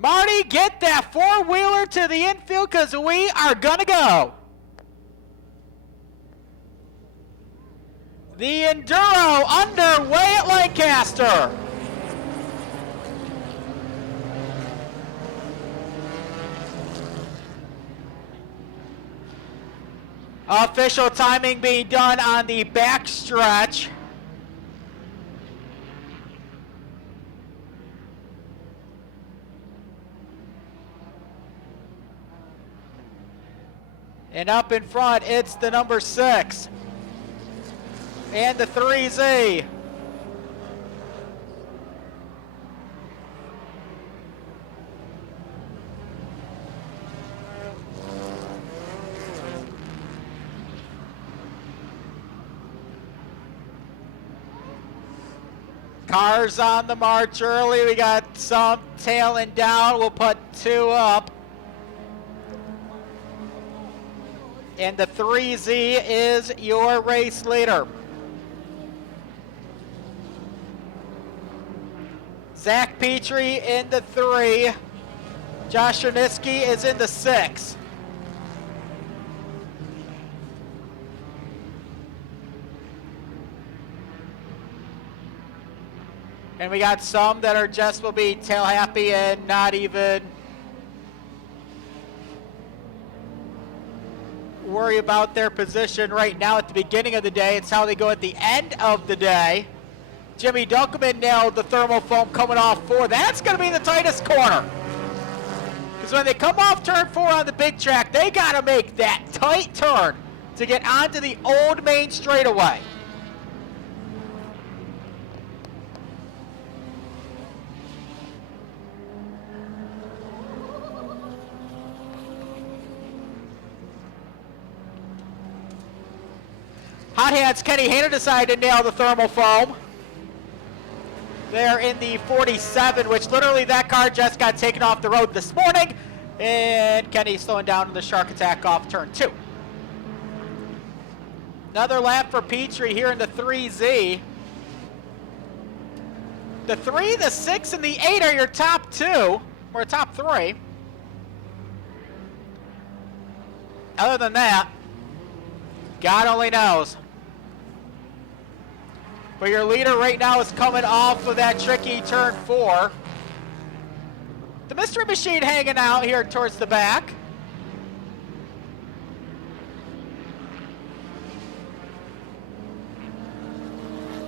Marty, get that four-wheeler to the infield because we are going to go. The Enduro underway at Lancaster. Official timing being done on the back stretch. And up in front, it's the number 6. And the 3Z. Cars on the march early. We got some tailing down. We'll put 2 up. And the 3Z is your race leader. Zach Petrie in the 3. Josh Chernitzky is in the 6. And we got some that are just will be tail happy and not even worry about their position right now at the beginning of the day. It's how they go at the end of the day. Jimmy Dunkelman nailed the thermal foam coming off 4. That's going to be the tightest corner. Because when they come off turn 4 on the big track, they got to make that tight turn to get onto the old main straightaway. Hot hands Kenny Hayner decided to nail the thermal foam. They're in the 47, which literally that car just got taken off the road this morning. And Kenny slowing down in the shark attack off turn 2. Another lap for Petrie here in the 3Z. The 3, the 6, and the 8 are your top 2, or top 3. Other than that, God only knows. But your leader right now is coming off of that tricky turn 4. The Mystery Machine hanging out here towards the back.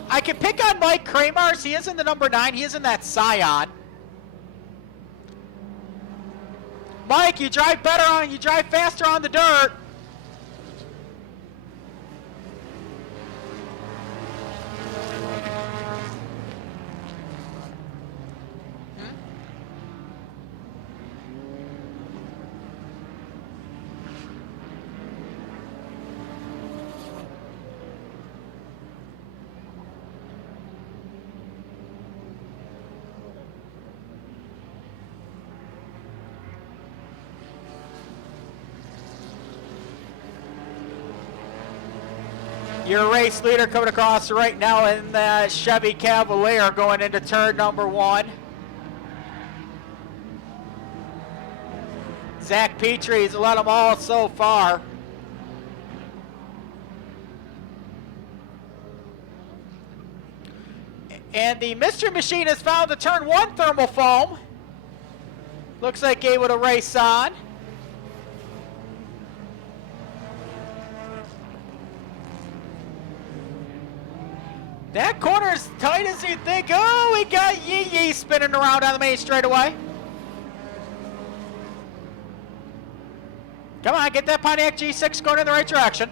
I can pick on Mike Kramars. He is in the number 9. He is in that Scion. Mike, you drive better on, you drive faster on the dirt. Your race leader coming across right now in the Chevy Cavalier going into turn number 1. Zach Petrie's led them all so far. And the Mystery Machine has found the turn 1 thermal foam. Looks like able to race on. That corner is tight as you think. Oh, we got Yee Yee spinning around on the main straightaway. Come on, get that Pontiac G6 going in the right direction.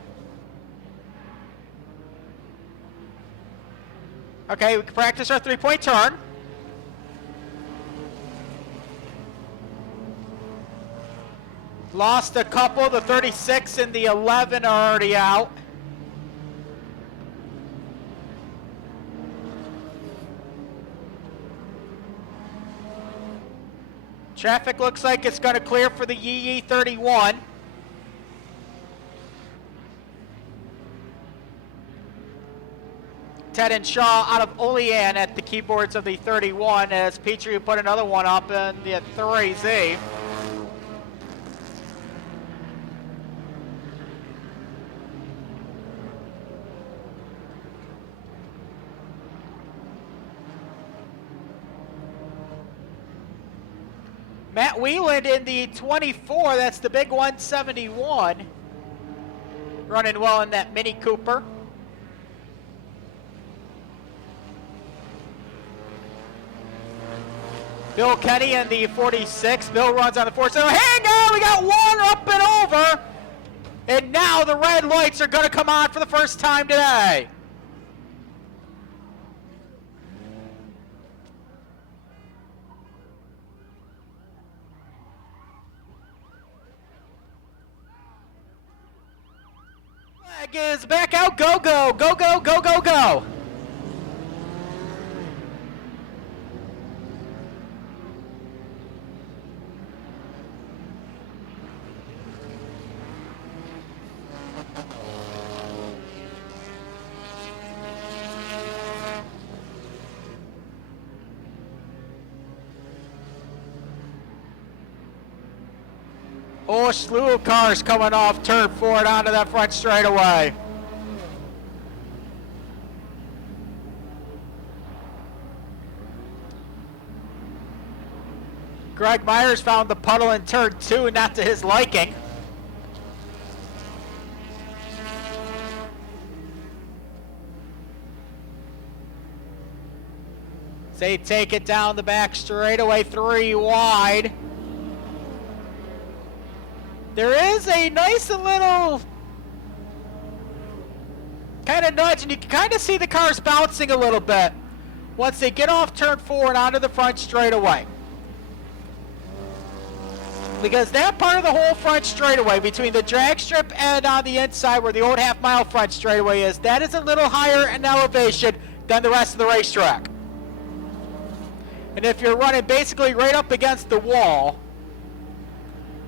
Okay, we can practice our 3-point turn. Lost a couple. The 36 and the 11 are already out. Traffic looks like it's going to clear for the Yee Yee 31. Ted and Shaw out of Olean at the keyboards of the 31 as Petrie put another one up in the 3Z. Matt Wieland in the 24, that's the big 171. Running well in that Mini Cooper. Bill Kenny in the 46. Bill runs on the 47. Hang on, we got one up and over. And now the red lights are going to come on for the first time today. Flag is back out. Go, go, go, go, go, go, go. Oh, a slew of cars coming off turn 4 and onto that front straightaway. Greg Myers found the puddle in turn 2, not to his liking. They take it down the back straightaway, 3 wide. There is a nice little kind of nudge, and you can kind of see the cars bouncing a little bit once they get off turn 4 and onto the front straightaway. Because that part of the whole front straightaway, between the drag strip and on the inside where the old half-mile front straightaway is, that is a little higher in elevation than the rest of the racetrack. And if you're running basically right up against the wall,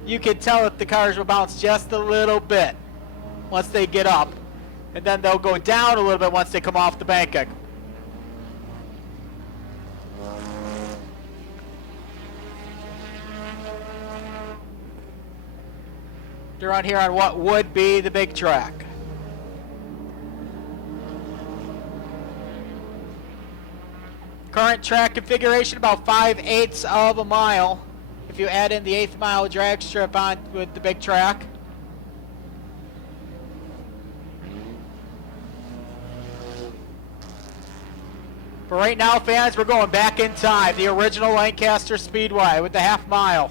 you can tell that the cars will bounce just a little bit once they get up. And then they'll go down a little bit once they come off the banking. They're on here on what would be the big track. Current track configuration about 5/8 of a mile. If you add in the 1/8 mile drag strip on with the big track. But right now, fans, we're going back in time. The original Lancaster Speedway with the half mile.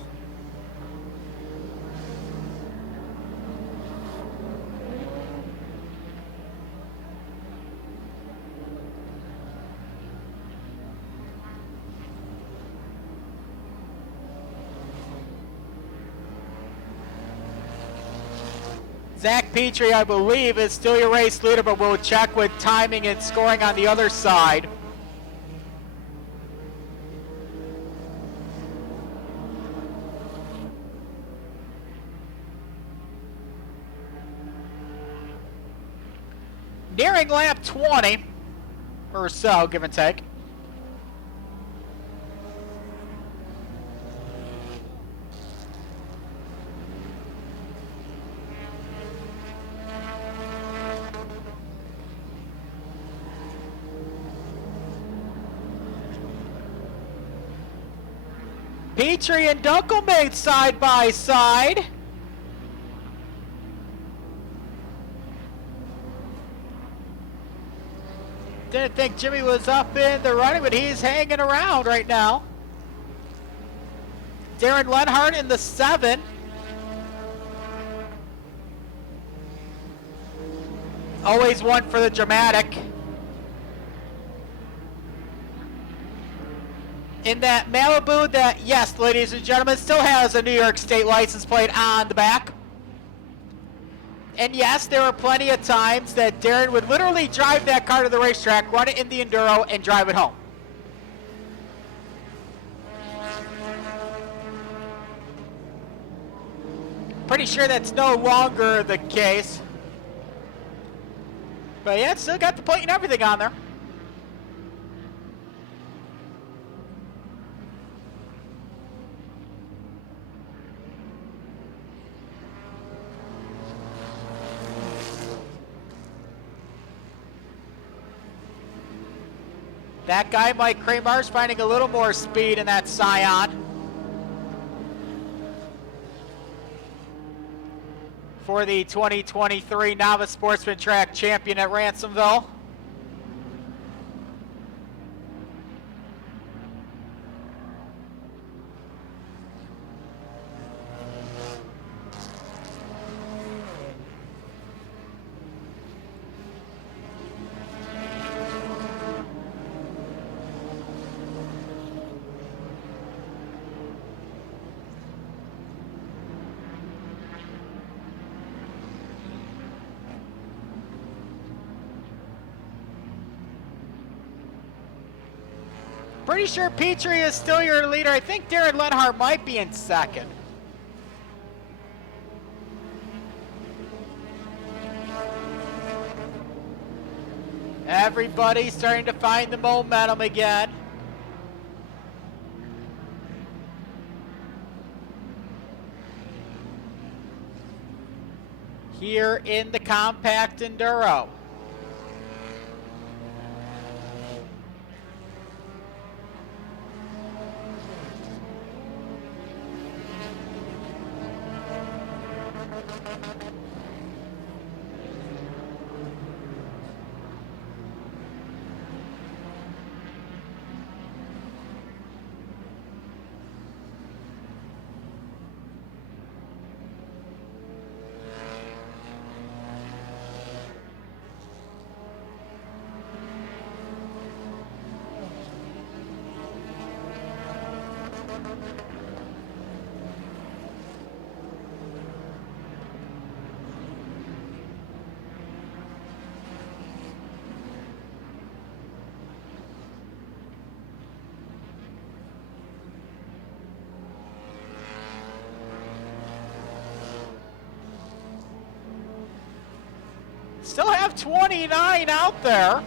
Zach Petrie, I believe, is still your race leader, but we'll check with timing and scoring on the other side. Nearing lap 20 or so, give and take. Petrie and Dunkelmate side by side. Didn't think Jimmy was up in the running, but he's hanging around right now. Darren Lenhart in the 7. Always one for the dramatic. In that Malibu that, yes, ladies and gentlemen, still has a New York State license plate on the back. And yes, there were plenty of times that Darren would literally drive that car to the racetrack, run it in the Enduro, and drive it home. Pretty sure that's no longer the case. But yeah, it's still got the plate and everything on there. That guy, Mike Kramer, is finding a little more speed in that Scion. For the 2023 Novice Sportsman Track Champion at Ransomville. Pretty sure Petrie is still your leader. I think Darren Lenhart might be in second. Everybody's starting to find the momentum again. Here in the compact Enduro. Still have 29 out there.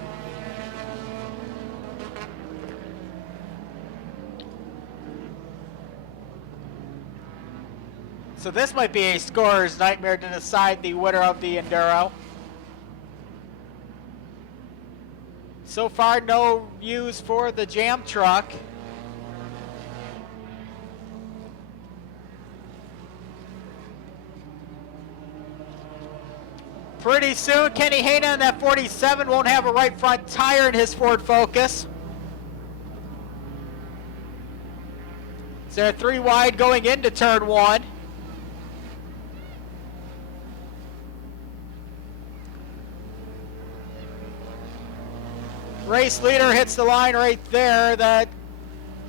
So this might be a scorer's nightmare to decide the winner of the Enduro. So far, no use for the jam truck. Pretty soon, Kenny Hayna in that 47 won't have a right front tire in his Ford Focus. So they're 3 wide going into turn 1. Race leader hits the line right there. That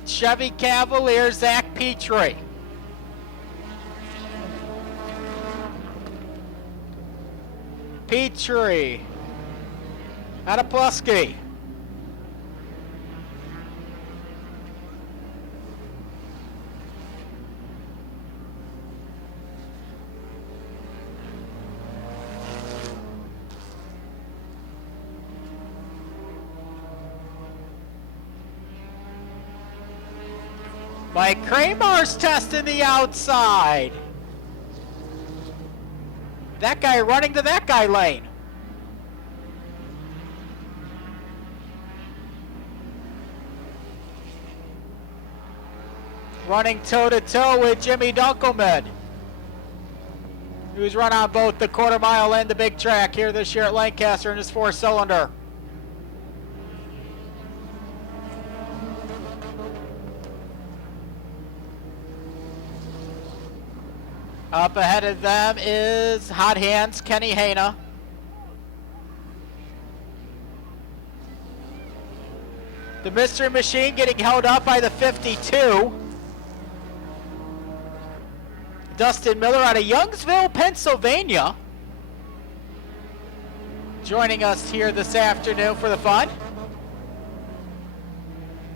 Chevy Cavalier, Zach Petrie. Petrie out of Pulaski. Mike Kramer's testing the outside. That guy running to that guy lane. Running toe-to-toe with Jimmy Dunkelman, who's run on both the quarter mile and the big track here this year at Lancaster in his 4-cylinder. Up ahead of them is Hot Hands, Kenny Hayna. The Mystery Machine getting held up by the 52. Dustin Miller out of Youngsville, Pennsylvania, joining us here this afternoon for the fun.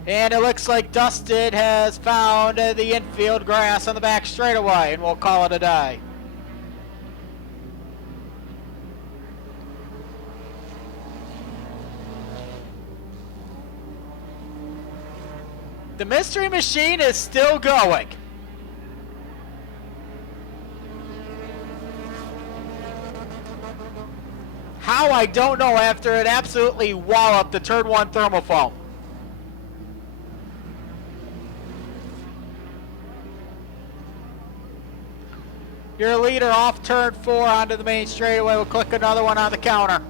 And it looks like Dustin has found the infield grass on the back straightaway, and we'll call it a day. The Mystery Machine is still going. How, I don't know, after it absolutely walloped the turn 1 thermal foam. Your leader off turn 4 onto the main straightaway. We'll click another one on the counter.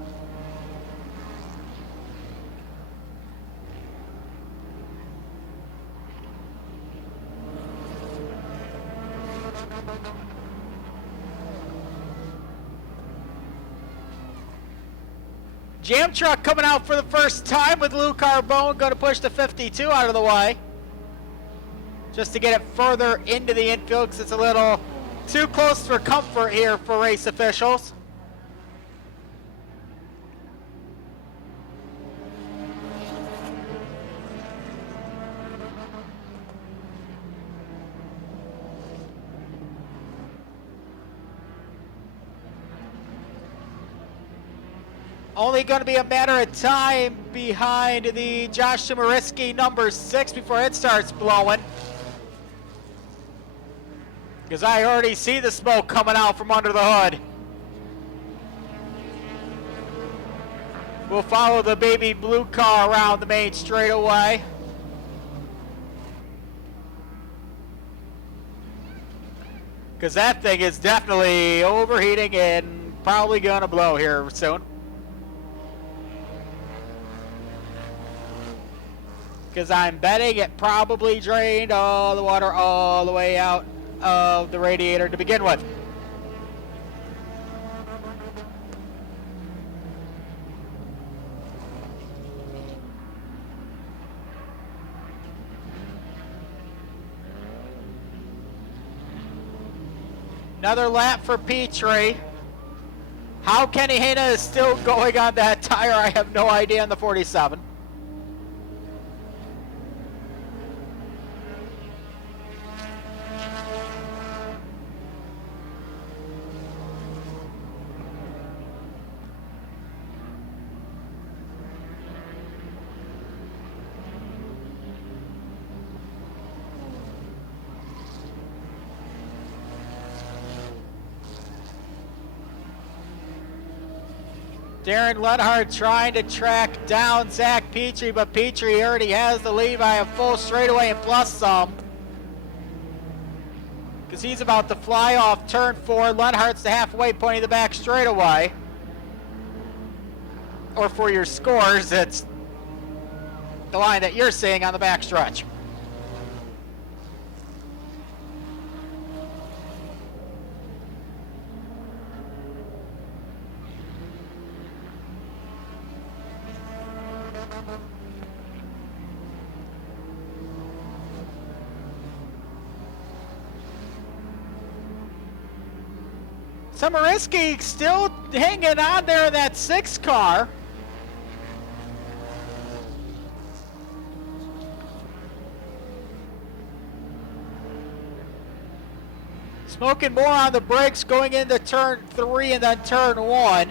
Jam truck coming out for the first time with Lou Carbone. Going to push the 52 out of the way. Just to get it further into the infield because it's a little too close for comfort here for race officials. Only going to be a matter of time behind the Josh Chemeriski number 6 before it starts blowing. Because I already see the smoke coming out from under the hood. We'll follow the baby blue car around the main straightaway. Because that thing is definitely overheating and probably going to blow here soon. Because I'm betting it probably drained all the water all the way out of the radiator to begin with. Another lap for Petrie. How Kenny Hanna is still going on that tire, I have no idea on the 47. Darren Lenhart trying to track down Zach Petrie, but Petrie already has the lead by a full straightaway and plus some. Because he's about to fly off turn 4. Lenhart's the halfway point of the back straightaway. Or for your scores, it's the line that you're seeing on the back stretch. Chemeriski still hanging on there in that 6 car. Smoking more on the brakes going into turn 3 and then turn 1.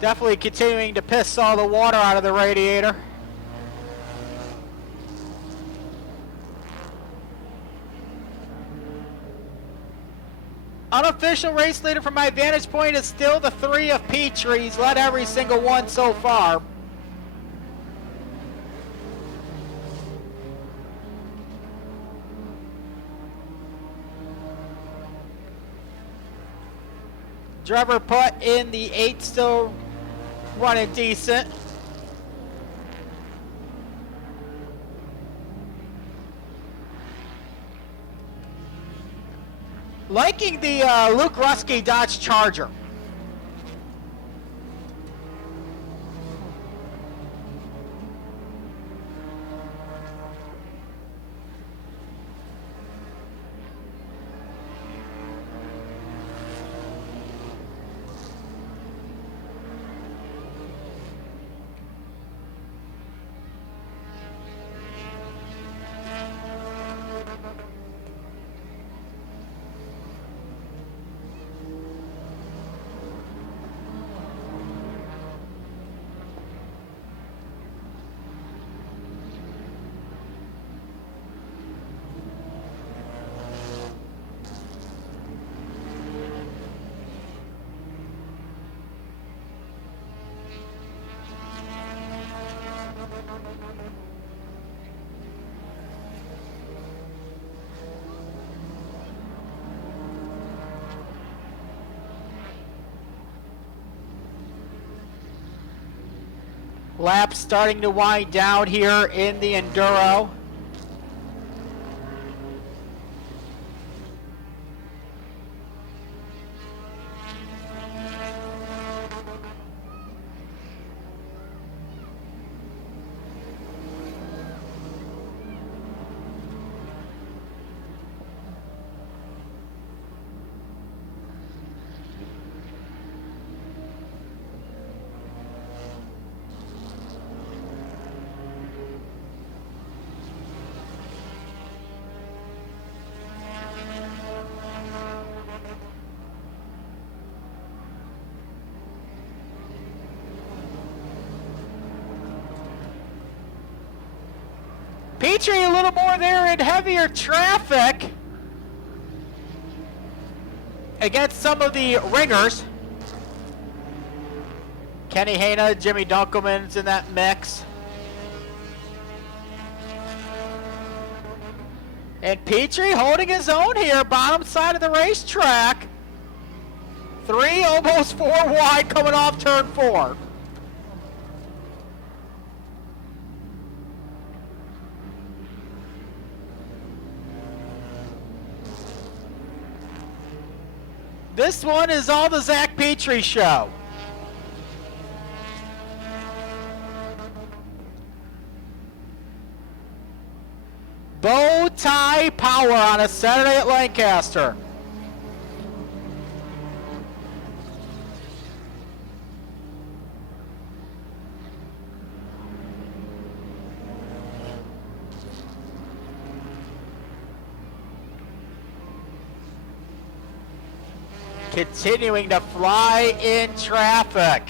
Definitely continuing to piss all the water out of the radiator. Unofficial race leader from my vantage point is still the 3 of Petrie. He's led every single one so far. Driver put in the 8 still running decent. Liking the Luke Ruski Dodge Charger. Lap starting to wind down here in the Enduro. Petrie a little more there in heavier traffic against some of the ringers. Kenny Hayna, Jimmy Dunkelman's in that mix. And Petrie holding his own here, bottom side of the racetrack. 3, almost 4 wide coming off turn 4. This one is all the Zach Petrie show. Bow tie power on a Saturday at Lancaster. Continuing to fly in traffic.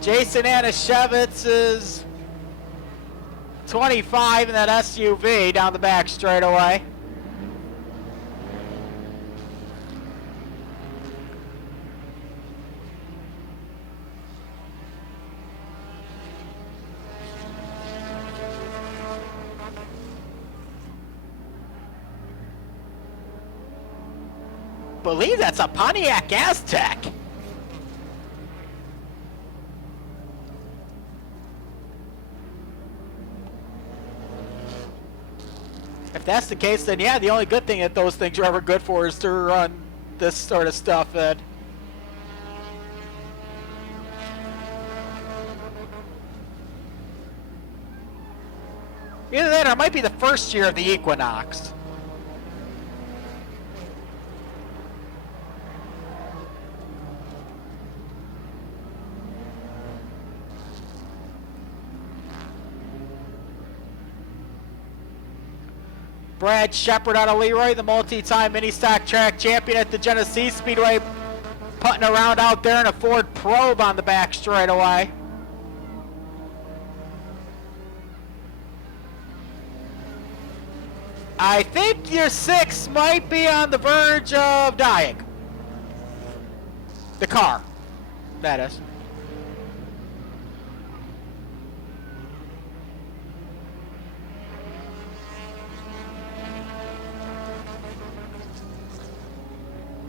Jason Anashevitz is 25 in that SUV down the back straightaway. Believe that's a Pontiac Aztec. If that's the case, then yeah, the only good thing that those things are ever good for is to run this sort of stuff in. Either that or it might be the first year of the Equinox. Brad Shepard out of Leroy, the multi-time mini-stock track champion at the Genesee Speedway, putting around out there in a Ford Probe on the back straightaway. I think your 6 might be on the verge of dying. The car, that is.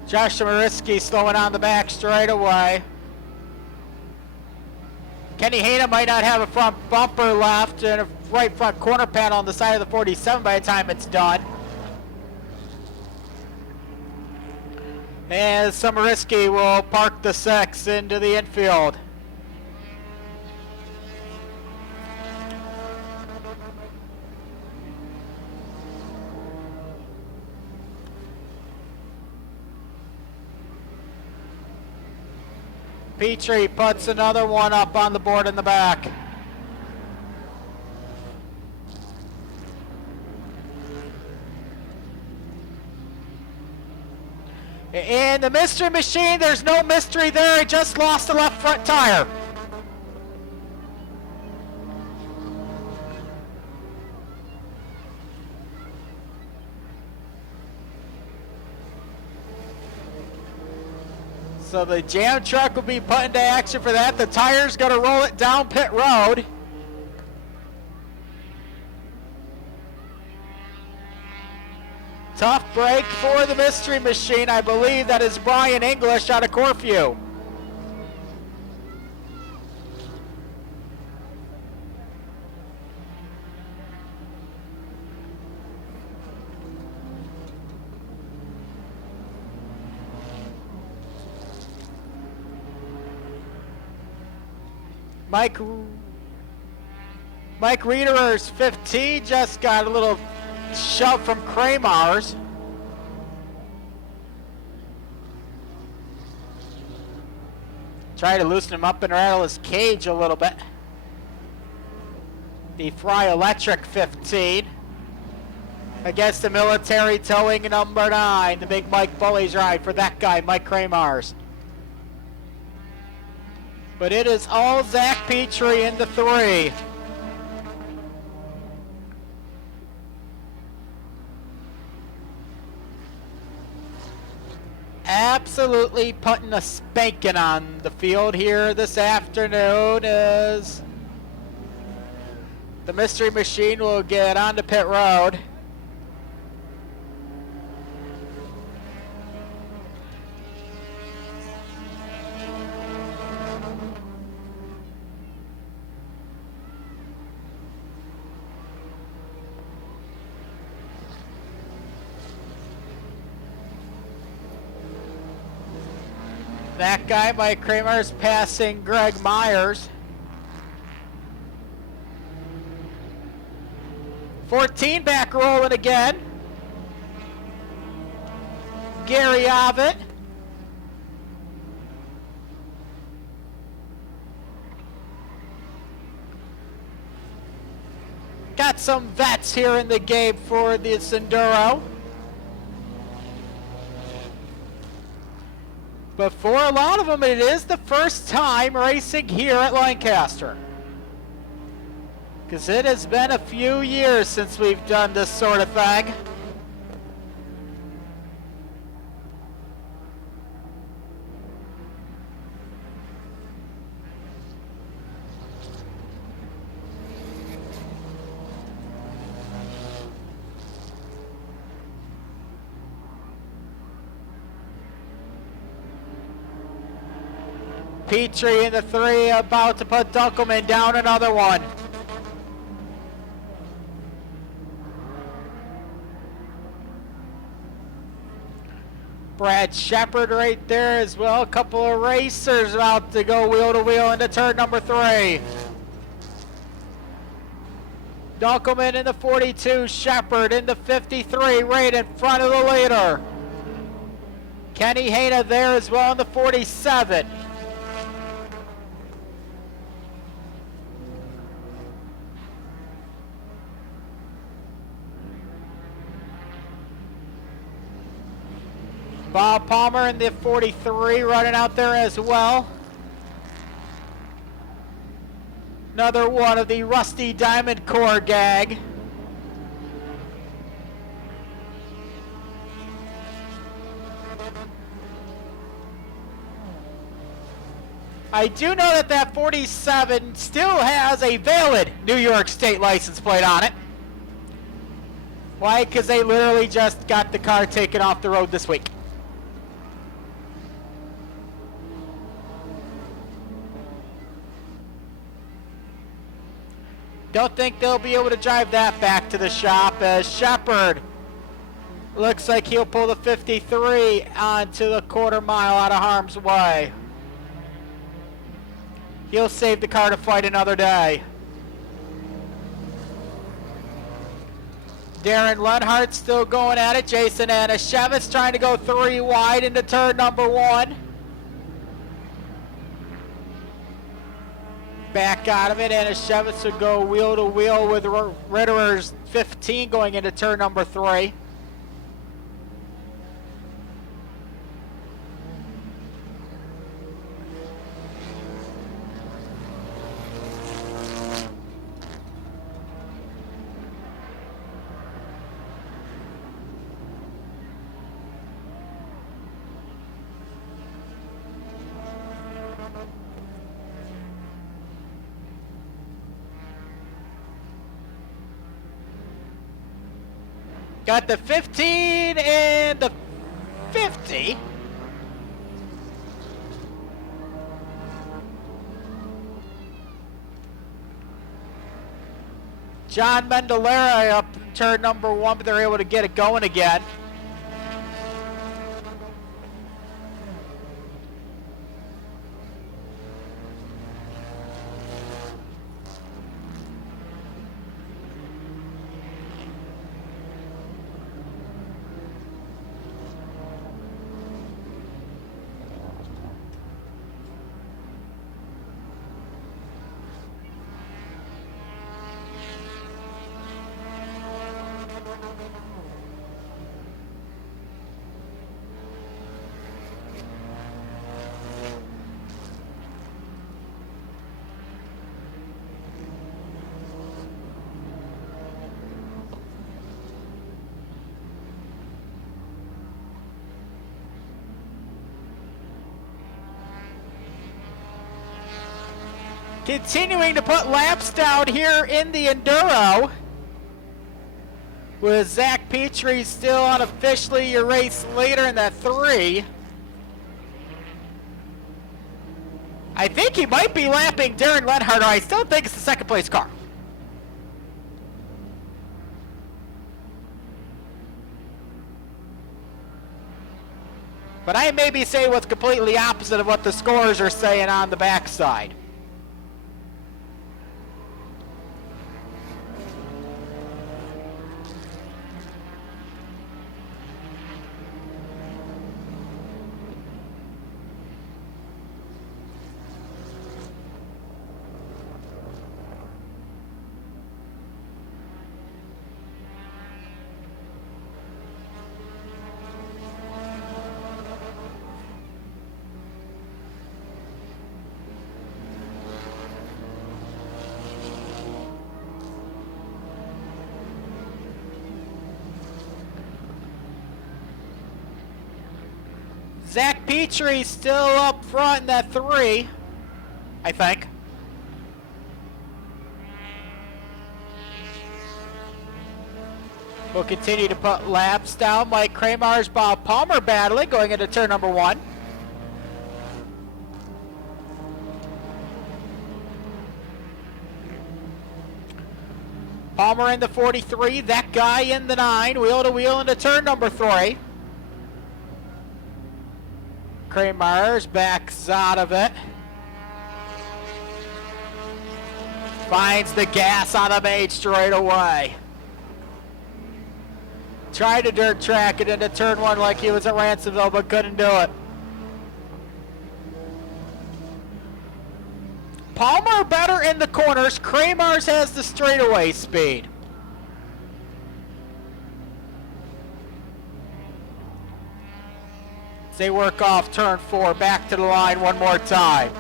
Josh Mariski slowing on the back straightaway. Kenny Hayna might not have a front bumper left and a right front corner panel on the side of the 47 by the time it's done. And Samariski will park the 6 into the infield. Petrie puts another one up on the board in the back. In the mystery machine, there's no mystery there. He just lost the left front tire. So the jam truck will be put into action for that. The tire's going to roll it down pit road. Tough break for the Mystery Machine. I believe that is Brian English out of Corfu. Mike Riederer's 15 just got a little shove from Kramer's. Try to loosen him up and rattle his cage a little bit. The Fry Electric 15 against the military towing number 9. The big Mike Bully's ride for that guy, Mike Kramer's. But it is all Zach Petrie in the 3. Absolutely putting a spanking on the field here this afternoon as the Mystery Machine will get onto pit road. That guy, Mike Kramer, is passing Greg Myers. 14 back rolling again. Gary Ovitt. Got some vets here in the game for this Enduro. But for a lot of them, it is the first time racing here at Lancaster. Because it has been a few years since we've done this sort of thing. Petrie in the 3, about to put Dunkelman down another one. Brad Shepard right there as well. A couple of racers about to go wheel to wheel into turn number 3. Dunkelman in the 42, Shepard in the 53, right in front of the leader. Kenny Hayna there as well in the 47. Bob Palmer in the 43 running out there as well. Another one of the Rusty Diamond Core gang. I do know that that 47 still has a valid New York State license plate on it. Why? Because they literally just got the car taken off the road this week. Don't think they'll be able to drive that back to the shop as Shepard looks like he'll pull the 53 onto the quarter mile out of harm's way. He'll save the car to fight another day. Darren Lenhart still going at it. Jason Anashevitz trying to go 3 wide into turn number 1. Back out of it, Anashevitz would go wheel to wheel with Ritterer's 15 going into turn number 3. Got the 15 and the 50. John Mendelera up in turn number 1, but they're able to get it going again. Continuing to put laps down here in the Enduro, with Zach Petrie still unofficially a race later in that 3. I think he might be lapping Darren Lenhardt. I still think it's the second place car. But I may be saying what's completely opposite of what the scores are saying on the backside. Zach Petrie still up front in that 3, I think. We'll continue to put laps down. Mike Kramer's Bob Palmer battling going into turn number 1. Palmer in the 43, that guy in the 9, wheel to wheel into turn number 3. Kramer's backs out of it. Finds the gas on the main straightaway. Tried to dirt track it into turn 1 like he was at Ransomville, but couldn't do it. Palmer better in the corners. Kramer's has the straightaway speed. They work off turn 4, back to the line one more time.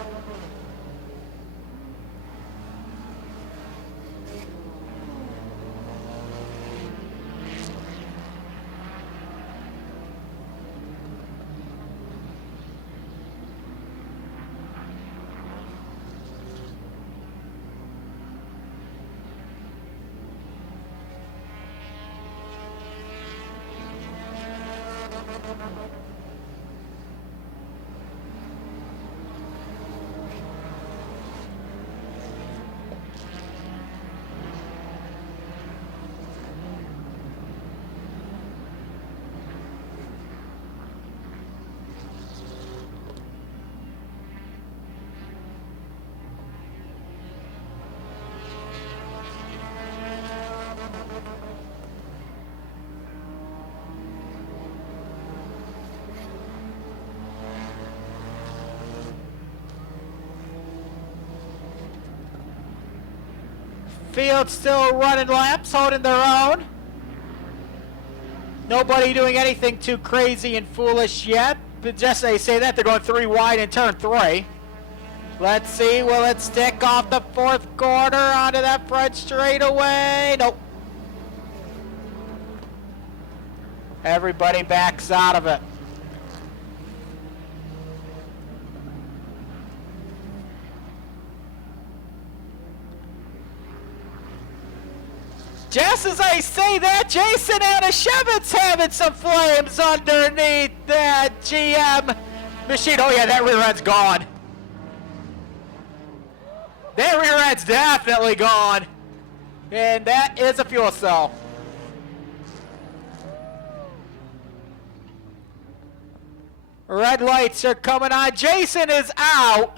Field still running laps, holding their own. Nobody doing anything too crazy and foolish yet. But just they say that, they're going 3 wide in turn 3. Let's see, will it stick off the 4th quarter onto that front straightaway? Nope. Everybody backs out of it. Just as I say that, Jason Anashevitz having some flames underneath that GM machine. Oh yeah, that rear end's gone. That rear end's definitely gone. And that is a fuel cell. Red lights are coming on. Jason is out.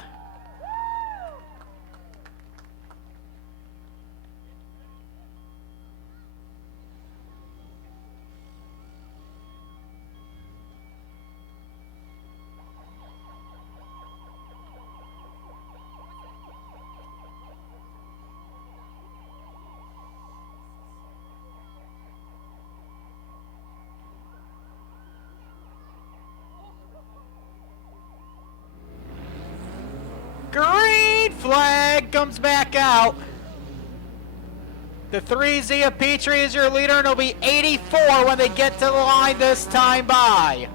Green flag comes back out. The 3Z of Petrie is your leader, and it'll be 84 when they get to the line this time by.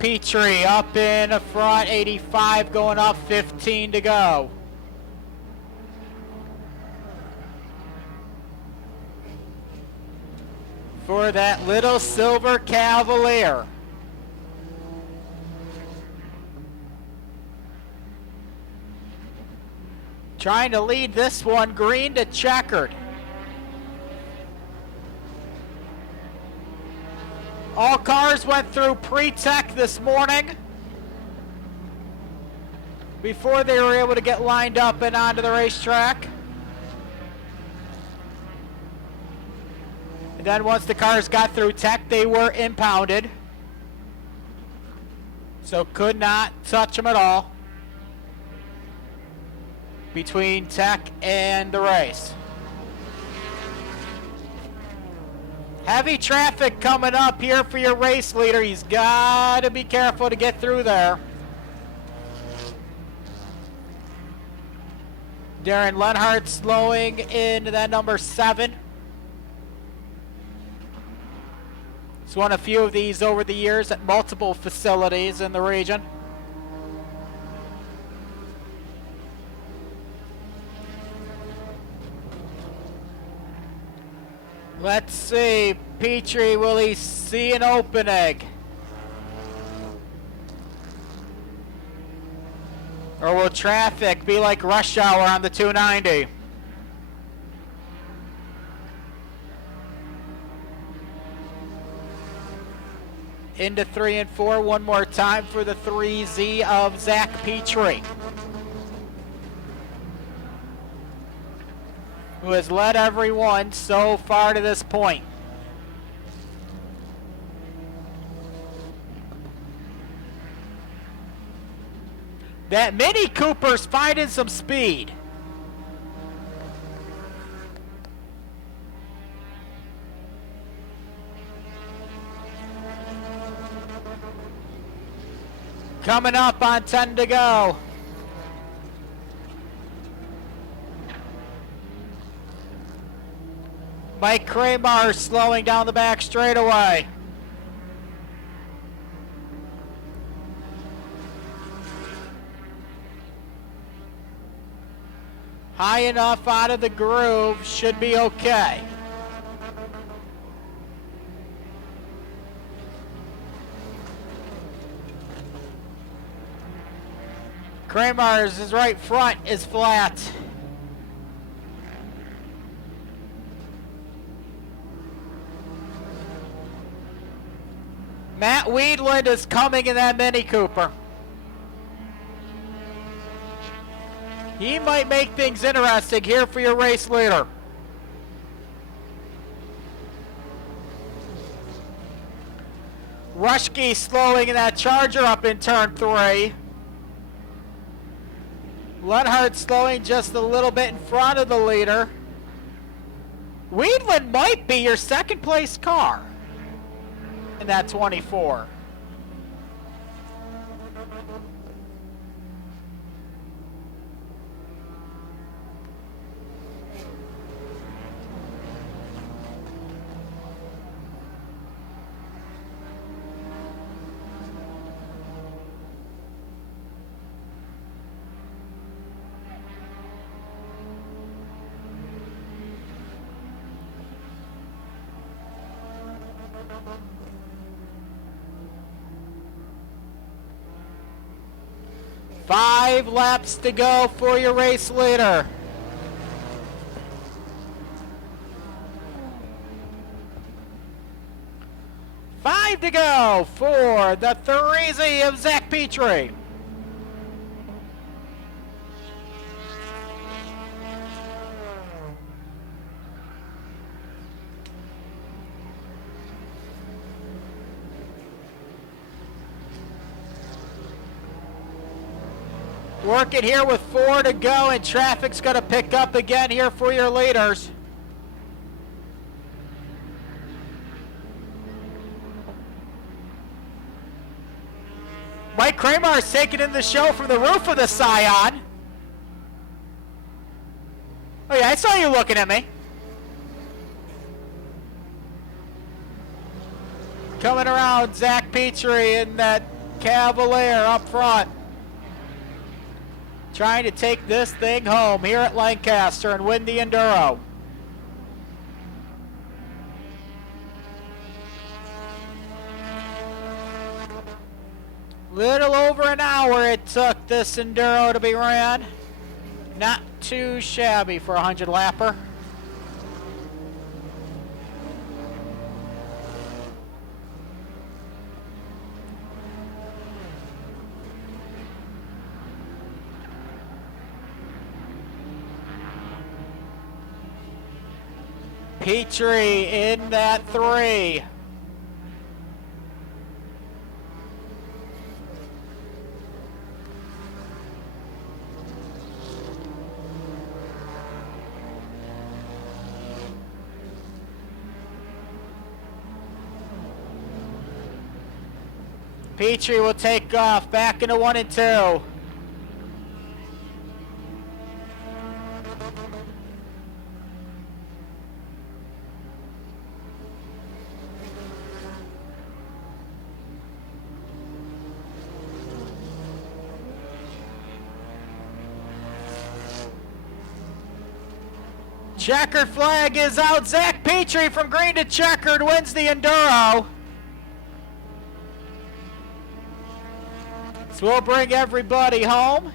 Petrie up in the front, 85 going up, 15 to go. For that little silver Cavalier. Trying to lead this one, green to checkered. All cars went through pre-tech this morning before they were able to get lined up and onto the racetrack. And then once the cars got through tech, they were impounded. So could not touch them at all between tech and the race. Heavy traffic coming up here for your race leader. He's got to be careful to get through there. Darren Lenhart slowing into that number 7. He's won a few of these over the years at multiple facilities in the region. Let's see, Petrie, will he see an opening? Or will traffic be like rush hour on the 290? Into 3 and 4, one more time for the 3Z of Zach Petrie, who has led everyone so far to this point. That Mini Cooper's finding some speed. Coming up on 10 to go. Mike Kramer slowing down the back straightaway. High enough out of the groove, should be okay. Kramer's right front is flat. Matt Weedland is coming in that Mini Cooper. He might make things interesting here for your race leader. Rushke slowing that Charger up in turn 3. Lenhart slowing just a little bit in front of the leader. Weedland might be your second place car in that 24. Five laps to go for your race leader. Five to go for the 3Z of Zach Petrie. Working here with 4 to go, and traffic's going to pick up again here for your leaders. Mike Kramer is taking in the show from the roof of the Scion. Oh yeah, I saw you looking at me. Coming around, Zach Petrie in that Cavalier up front. Trying to take this thing home here at Lancaster and win the Enduro. Little over an hour it took this Enduro to be ran. Not too shabby for a 100-lapper. Petrie in that 3. Petrie will take off back into 1 and 2. Checkered flag is out. Zach Petrie from green to checkered wins the Enduro. So we'll bring everybody home.